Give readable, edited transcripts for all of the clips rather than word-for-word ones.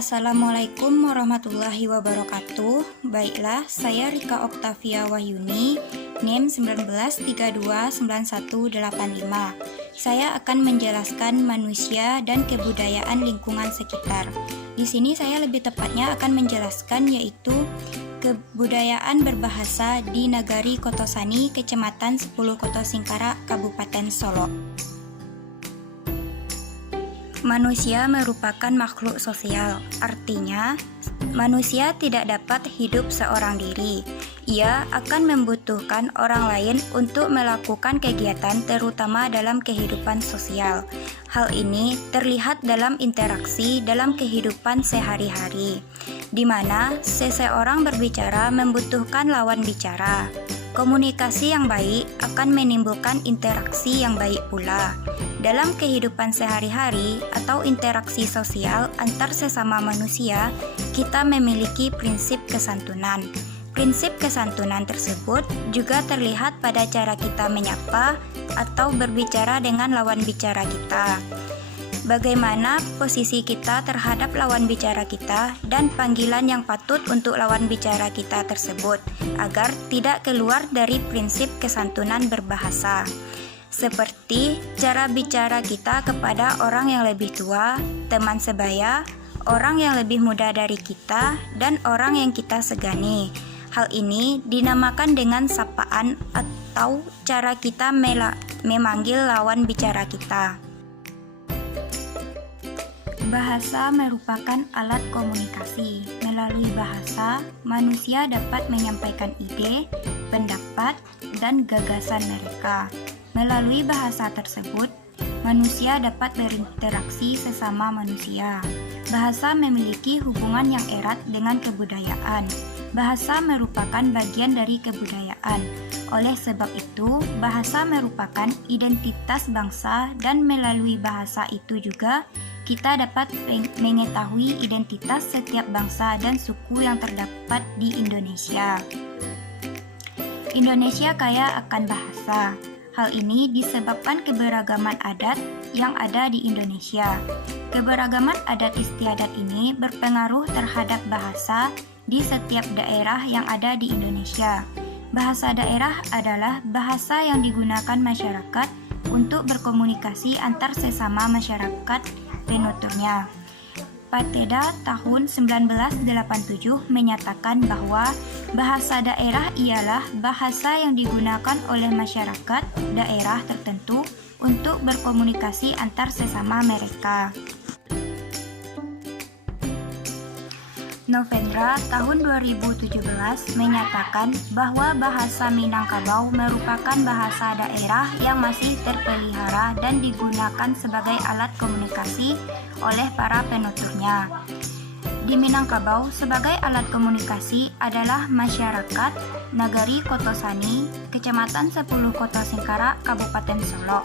Assalamualaikum warahmatullahi wabarakatuh. Baiklah, saya Rika Oktavia Wahyuni, NIM 19329185. Saya akan menjelaskan manusia dan kebudayaan lingkungan sekitar. Di sini saya lebih tepatnya akan menjelaskan yaitu kebudayaan berbahasa di Nagari Kotosani, Kecamatan 10 Koto Singkarak, Kabupaten Solo. Manusia merupakan makhluk sosial, artinya manusia tidak dapat hidup seorang diri. Ia akan membutuhkan orang lain untuk melakukan kegiatan terutama dalam kehidupan sosial. Hal ini terlihat dalam interaksi dalam kehidupan sehari-hari, di mana seseorang berbicara membutuhkan lawan bicara. Komunikasi yang baik akan menimbulkan interaksi yang baik pula. Dalam kehidupan sehari-hari atau interaksi sosial antar sesama manusia, kita memiliki prinsip kesantunan. Prinsip kesantunan tersebut juga terlihat pada cara kita menyapa atau berbicara dengan lawan bicara kita. Bagaimana posisi kita terhadap lawan bicara kita dan panggilan yang patut untuk lawan bicara kita tersebut agar tidak keluar dari prinsip kesantunan berbahasa. Seperti cara bicara kita kepada orang yang lebih tua, teman sebaya, orang yang lebih muda dari kita, dan orang yang kita segani. Hal ini dinamakan dengan sapaan atau cara kita memanggil lawan bicara kita. Bahasa merupakan alat komunikasi. Melalui bahasa, manusia dapat menyampaikan ide, pendapat, dan gagasan mereka. Melalui bahasa tersebut, manusia dapat berinteraksi sesama manusia. Bahasa memiliki hubungan yang erat dengan kebudayaan. Bahasa merupakan bagian dari kebudayaan. Oleh sebab itu, bahasa merupakan identitas bangsa dan melalui bahasa itu juga kita dapat mengetahui identitas setiap bangsa dan suku yang terdapat di Indonesia. Indonesia kaya akan bahasa. Hal ini disebabkan keberagaman adat yang ada di Indonesia. Keberagaman adat istiadat ini berpengaruh terhadap bahasa di setiap daerah yang ada di Indonesia. Bahasa daerah adalah bahasa yang digunakan masyarakat untuk berkomunikasi antar sesama masyarakat penuturnya. Pateda tahun 1987 menyatakan bahwa bahasa daerah ialah bahasa yang digunakan oleh masyarakat daerah tertentu untuk berkomunikasi antar sesama mereka. Novendra tahun 2017 menyatakan bahwa bahasa Minangkabau merupakan bahasa daerah yang masih terpelihara dan digunakan sebagai alat komunikasi oleh para penuturnya. Di Minangkabau, sebagai alat komunikasi adalah masyarakat Nagari Kotosani, Kecamatan 10 Koto Singkarak, Kabupaten Solo.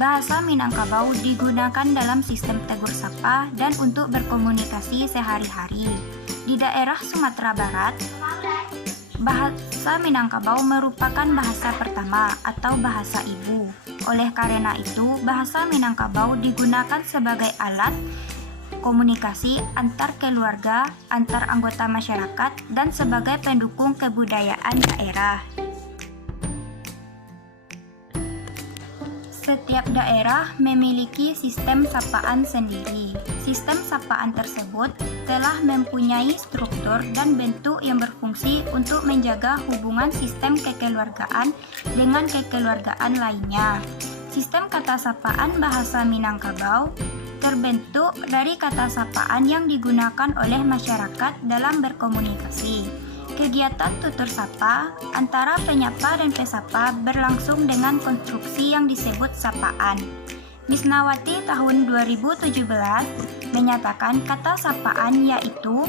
Bahasa Minangkabau digunakan dalam sistem tegur sapa dan untuk berkomunikasi sehari-hari. Di daerah Sumatera Barat, bahasa Minangkabau merupakan bahasa pertama atau bahasa ibu. Oleh karena itu, bahasa Minangkabau digunakan sebagai alat komunikasi antar keluarga, antar anggota masyarakat, dan sebagai pendukung kebudayaan daerah. Setiap daerah memiliki sistem sapaan sendiri. Sistem sapaan tersebut telah mempunyai struktur dan bentuk yang berfungsi untuk menjaga hubungan sistem kekeluargaan dengan kekeluargaan lainnya. Sistem kata sapaan bahasa Minangkabau terbentuk dari kata sapaan yang digunakan oleh masyarakat dalam berkomunikasi. Kegiatan tutur sapa antara penyapa dan pesapa berlangsung dengan konstruksi yang disebut sapaan. Misnawati tahun 2017 menyatakan kata sapaan yaitu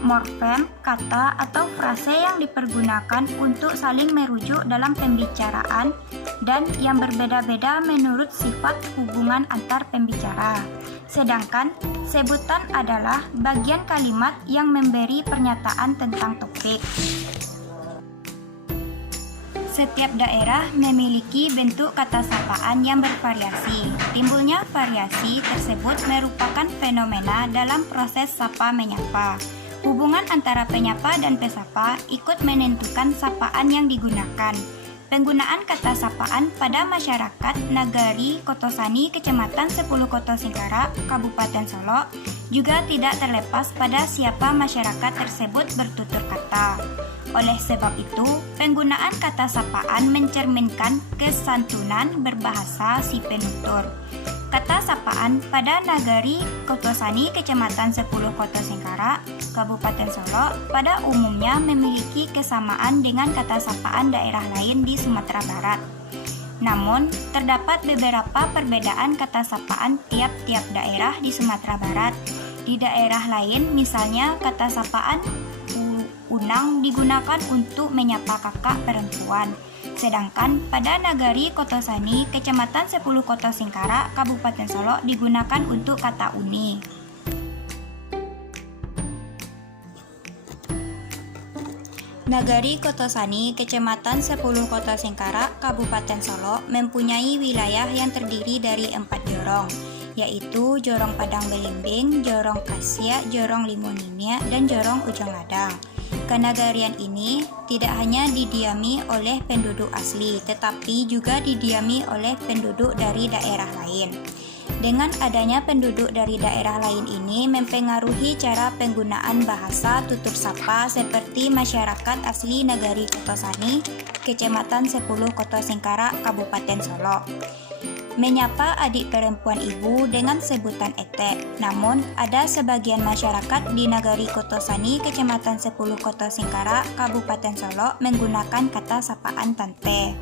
morfem, kata atau frase yang dipergunakan untuk saling merujuk dalam pembicaraan dan yang berbeda-beda menurut sifat hubungan antar pembicara. Sedangkan sebutan adalah bagian kalimat yang memberi pernyataan tentang topik. Setiap daerah memiliki bentuk kata sapaan yang bervariasi. Timbulnya variasi tersebut merupakan fenomena dalam proses sapa-menyapa. Hubungan antara penyapa dan pesapa ikut menentukan sapaan yang digunakan. Penggunaan kata sapaan pada masyarakat Nagari Kotosani, Kecamatan 10 Koto Singkarak, Kabupaten Solok, juga tidak terlepas pada siapa masyarakat tersebut bertutur kata. Oleh sebab itu, penggunaan kata sapaan mencerminkan kesantunan berbahasa si penutur. Kata sapaan pada Nagari Kotosani, Kecamatan 10 Koto Singkarak, Kabupaten Solok, pada umumnya memiliki kesamaan dengan kata sapaan daerah lain di Sumatera Barat. Namun, terdapat beberapa perbedaan kata sapaan tiap-tiap daerah di Sumatera Barat. Di daerah lain, misalnya kata sapaan unang digunakan untuk menyapa kakak perempuan. Sedangkan pada Nagari Kotosani, Kecamatan 10 Koto Singkarak, Kabupaten Solok digunakan untuk kata uni. Nagari Kotosani, Kecamatan 10 Koto Singkarak, Kabupaten Solok mempunyai wilayah yang terdiri dari 4 jorong, yaitu Jorong Padang Belimbing, Jorong Kasya, Jorong Limoninia, dan Jorong Ujung Ladang. Kenagarian ini tidak hanya didiami oleh penduduk asli, tetapi juga didiami oleh penduduk dari daerah lain. Dengan adanya penduduk dari daerah lain ini mempengaruhi cara penggunaan bahasa tutur sapa seperti masyarakat asli Nagari Kotosani, Kecamatan 10 Koto Singkarak, Kabupaten Solok. Menyapa adik perempuan ibu dengan sebutan ete. Namun, ada sebagian masyarakat di Nagari Kotosani, Kecamatan 10 Koto Singkarak, Kabupaten Solok menggunakan kata sapaan tante.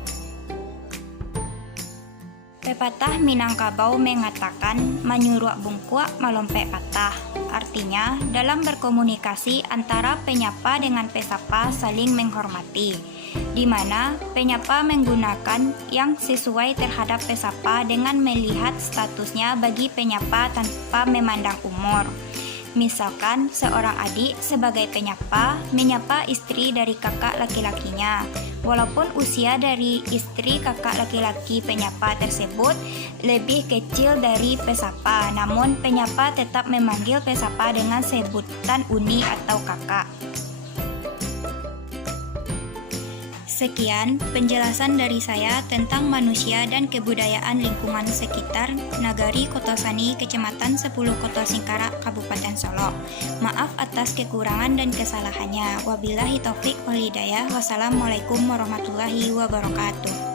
Pepatah Minangkabau mengatakan manyuruak bungkuak malompe patah. Artinya, dalam berkomunikasi antara penyapa dengan pesapa saling menghormati, di mana penyapa menggunakan yang sesuai terhadap pesapa dengan melihat statusnya bagi penyapa tanpa memandang umur. Misalkan seorang adik sebagai penyapa menyapa istri dari kakak laki-lakinya. Walaupun usia dari istri kakak laki-laki penyapa tersebut lebih kecil dari pesapa, namun penyapa tetap memanggil pesapa dengan sebutan uni atau kakak. Sekian penjelasan dari saya tentang manusia dan kebudayaan lingkungan sekitar Nagari Kotosani, Kecamatan 10 Koto Singkarak, Kabupaten Solok. Maaf atas kekurangan dan kesalahannya. Wabillahi taufik wal hidayah. Wassalamualaikum warahmatullahi wabarakatuh.